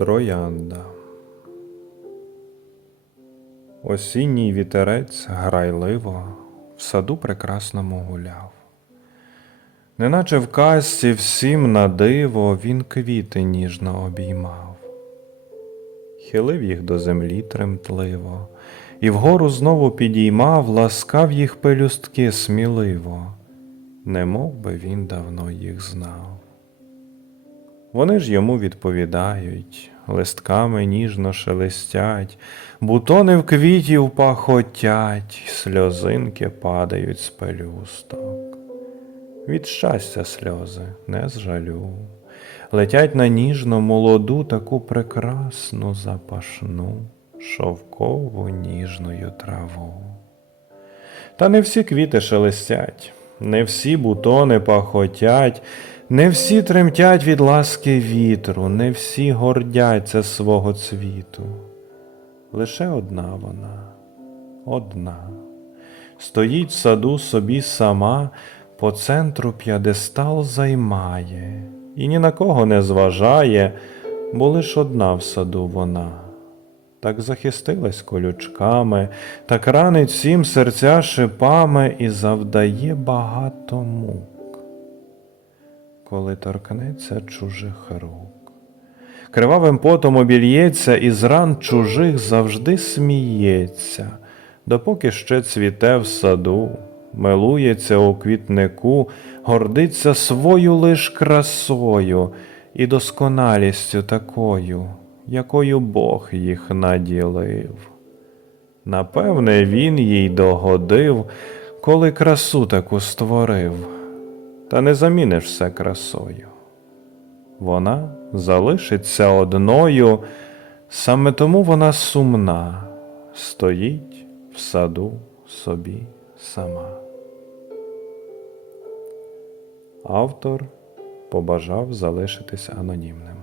Троянда. Осінній вітерець грайливо в саду прекрасному гуляв. Неначе в казці всім на диво він квіти ніжно обіймав, хилив їх до землі тремтливо, і вгору знову підіймав, ласкав їх пелюстки сміливо, немов би він давно їх знав. Вони ж йому відповідають, листками ніжно шелестять, бутони в квітів пахотять, сльозинки падають з пелюсток. Від щастя сльози, не з жалю, летять на ніжну молоду таку прекрасну запашну, шовкову ніжною траву. Та не всі квіти шелестять, не всі бутони пахотять, не всі тремтять від ласки вітру, не всі гордяться свого цвіту. Лише одна вона, одна, стоїть в саду собі сама, по центру п'ядестал займає, і ні на кого не зважає, бо лиш одна в саду вона. Так захистилась колючками, так ранить всім серця шипами і завдає багато мук, коли торкнеться чужих рук. Кривавим потом обільється і з ран чужих завжди сміється, допоки ще цвіте в саду, милується у квітнику, гордиться свою лиш красою і досконалістю такою, якою Бог їх наділив. Напевне, він їй догодив, коли красу таку створив, та не заміниш все красою. Вона залишиться одною, саме тому вона сумна, стоїть в саду собі сама. Автор побажав залишитись анонімним.